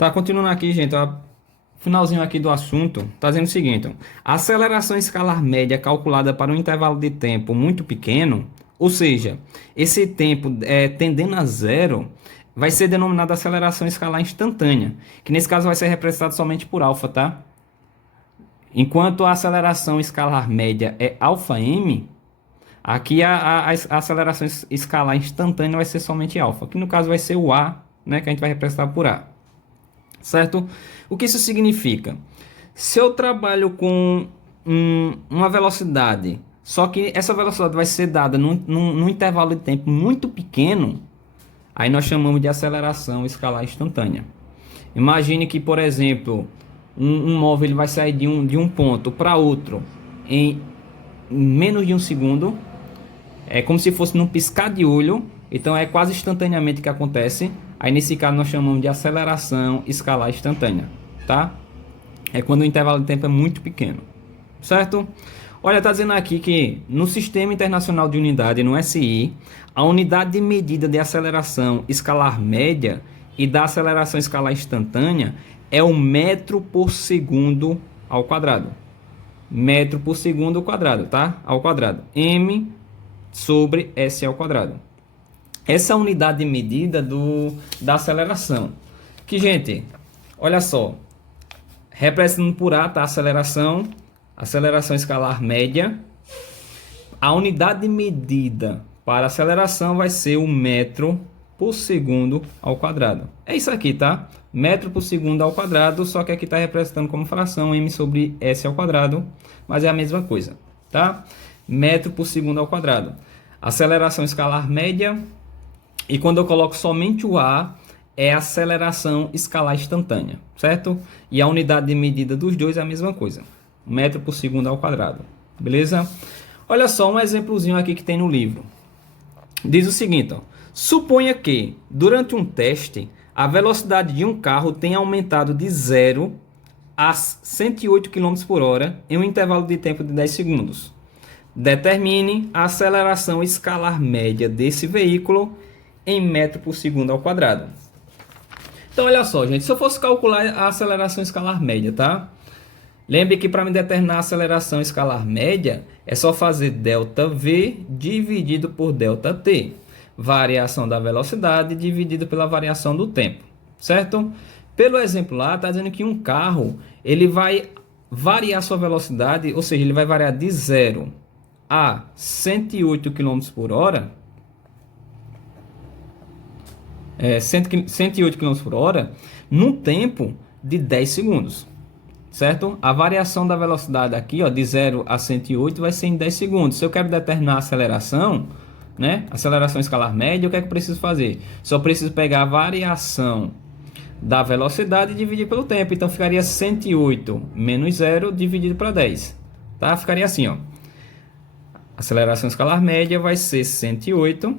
Tá, continuando aqui, gente, ó, finalzinho aqui do assunto, tá dizendo o seguinte, ó, a aceleração escalar média calculada para um intervalo de tempo muito pequeno, ou seja, esse tempo tendendo a zero, vai ser denominada aceleração escalar instantânea, que nesse caso vai ser representada somente por alfa, tá? Enquanto a aceleração escalar média é alfa m, aqui a aceleração escalar instantânea vai ser somente alfa, que no caso vai ser o a, né, que a gente vai representar por a. Certo? O que isso significa? Se eu trabalho com uma velocidade, só que essa velocidade vai ser dada num intervalo de tempo muito pequeno, aí nós chamamos de aceleração escalar instantânea. Imagine que, por exemplo, um móvel ele vai sair de um ponto para outro em menos de um segundo. É como se fosse num piscar de olho, então é quase instantaneamente que acontece. Aí nesse caso nós chamamos de aceleração escalar instantânea, tá? É quando o intervalo de tempo é muito pequeno, certo? Olha, tá dizendo aqui que no Sistema Internacional de Unidade, no SI, a unidade de medida de aceleração escalar média e da aceleração escalar instantânea é o metro por segundo ao quadrado. Metro por segundo ao quadrado, tá? Ao quadrado. M sobre S ao quadrado. Essa é a unidade de medida da aceleração. Que, gente, olha só. Representando por A, tá? Aceleração escalar média. A unidade de medida para aceleração vai ser o metro por segundo ao quadrado. É isso aqui, tá? Metro por segundo ao quadrado, só que aqui está representando como fração M sobre S ao quadrado, mas é a mesma coisa, tá? Metro por segundo ao quadrado. Aceleração escalar média. E quando eu coloco somente o A, é aceleração escalar instantânea, certo? E a unidade de medida dos dois é a mesma coisa. Metro por segundo ao quadrado. Beleza? Olha só um exemplozinho aqui que tem no livro. Diz o seguinte, ó. Suponha que, durante um teste, a velocidade de um carro tenha aumentado de 0 a 108 km por hora em um intervalo de tempo de 10 segundos. Determine a aceleração escalar média desse veículo em metro por segundo ao quadrado. Então, olha só, gente. Se eu fosse calcular a aceleração escalar média, tá? Lembre que para me determinar a aceleração escalar média, é só fazer ΔV dividido por ΔT. Variação da velocidade dividido pela variação do tempo, certo? Pelo exemplo lá, está dizendo que um carro, ele vai variar sua velocidade, ou seja, ele vai variar de 0 a 108 km por hora, 108 km por hora, num tempo de 10 segundos, certo? A variação da velocidade aqui, ó, de 0 a 108 vai ser em 10 segundos. Se eu quero determinar a aceleração, né? Aceleração escalar média, o que é que eu preciso fazer? Só preciso pegar a variação da velocidade e dividir pelo tempo. Então ficaria 108 menos 0 dividido para 10, tá? Ficaria assim, ó. Aceleração escalar média vai ser 108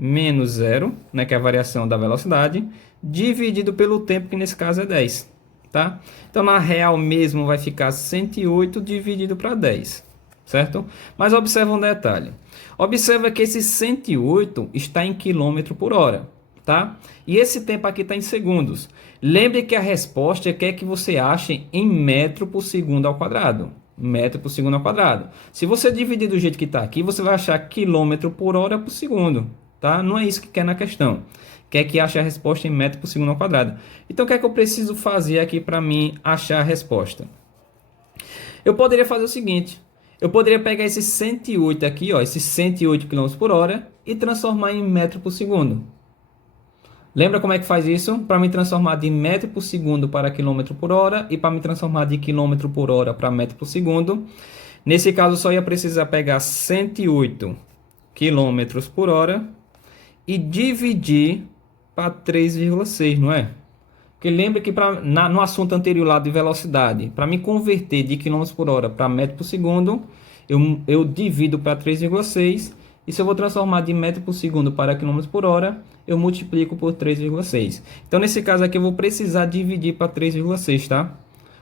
menos 0, né, que é a variação da velocidade, dividido pelo tempo, que nesse caso é 10, tá? Então, na real mesmo, vai ficar 108 dividido para 10, certo? Mas observa um detalhe. Observa que esse 108 está em quilômetro por hora, tá? E esse tempo aqui está em segundos. Lembre que a resposta quer que você ache em metro por segundo ao quadrado. Metro por segundo ao quadrado. Se você dividir do jeito que está aqui, você vai achar quilômetro por hora por segundo, tá? Não é isso que quer na questão. Quer que ache a resposta em metro por segundo ao quadrado. Então, o que é que eu preciso fazer aqui para mim achar a resposta? Eu poderia fazer o seguinte. Eu poderia pegar esse 108 aqui, ó, esse 108 km por hora e transformar em metro por segundo. Lembra como é que faz isso? Para me transformar de metro por segundo para quilômetro por hora e para me transformar de quilômetro por hora para metro por segundo. Nesse caso, eu só ia precisar pegar 108 km por hora e dividir para 3,6, não é? Porque lembra que no assunto anterior lá de velocidade, para me converter de km por hora para metro por segundo, eu divido para 3,6. E se eu vou transformar de metro por segundo para km por hora, eu multiplico por 3,6. Então, nesse caso aqui, eu vou precisar dividir para 3,6, tá?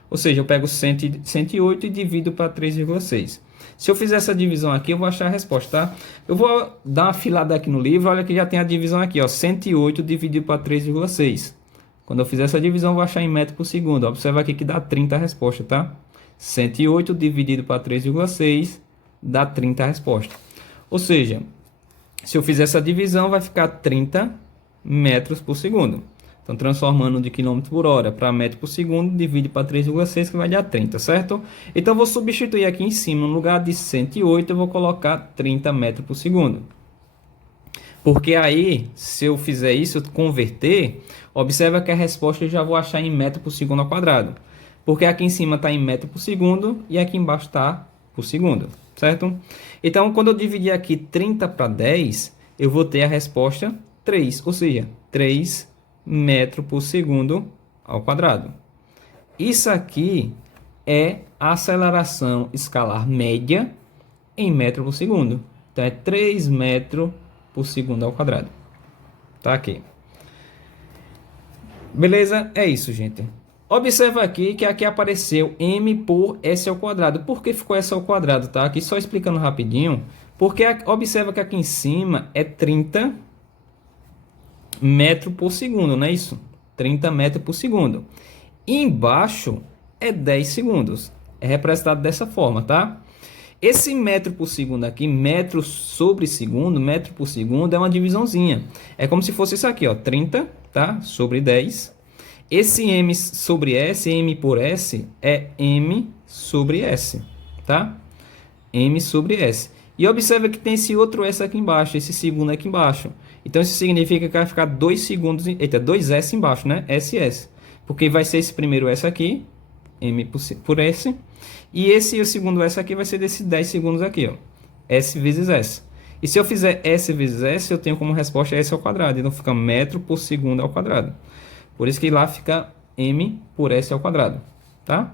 Ou seja, eu pego 108 e divido para 3,6. Se eu fizer essa divisão aqui, eu vou achar a resposta, tá? Eu vou dar uma filada aqui no livro, olha que já tem a divisão aqui, ó, 108 dividido para 3,6. Quando eu fizer essa divisão, eu vou achar em metro por segundo. Observa aqui que dá 30 a resposta, tá? 108 dividido para 3,6 dá 30 a resposta. Ou seja, se eu fizer essa divisão, vai ficar 30 metros por segundo. Então, transformando de quilômetro por hora para metro por segundo, divide para 3,6, que vai dar 30, certo? Então, eu vou substituir aqui em cima, no lugar de 108, eu vou colocar 30 metros por segundo. Porque aí, se eu fizer isso, converter, observa que a resposta eu já vou achar em metro por segundo ao quadrado. Porque aqui em cima está em metro por segundo e aqui embaixo está por segundo, certo? Então, quando eu dividir aqui 30 para 10, eu vou ter a resposta 3, ou seja, 3 metros por segundo ao quadrado. Isso aqui é a aceleração escalar média em metro por segundo. Então, é 3 metros por segundo ao quadrado. Tá aqui. Beleza? É isso, gente. Observa aqui que aqui apareceu m por s ao quadrado. Por que ficou s ao quadrado, tá? Aqui só explicando rapidinho. Porque observa que aqui em cima é 30 metros por segundo, não é isso? 30 metros por segundo. E embaixo é 10 segundos. É representado dessa forma, tá? Esse metro por segundo aqui, metro sobre segundo, metro por segundo, é uma divisãozinha. É como se fosse isso aqui, ó, 30, tá? Sobre 10. Esse m sobre s, m por s, é m sobre s, tá? M sobre s. E observa que tem esse outro s aqui embaixo, esse segundo aqui embaixo. Então, isso significa que vai ficar 2 segundos, eita, 2s embaixo, né? SS. Porque vai ser esse primeiro s aqui, m por s. E esse o segundo S aqui vai ser desses 10 segundos aqui, ó. S vezes S. E se eu fizer S vezes S, eu tenho como resposta S ao quadrado. Então fica metro por segundo ao quadrado. Por isso que lá fica M por S ao quadrado. Tá?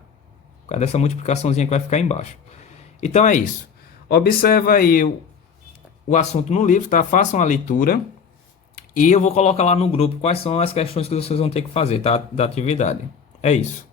Por causa dessa multiplicaçãozinha que vai ficar embaixo. Então é isso. Observa aí o assunto no livro, tá? Façam a leitura. E eu vou colocar lá no grupo quais são as questões que vocês vão ter que fazer, tá? Da atividade. É isso.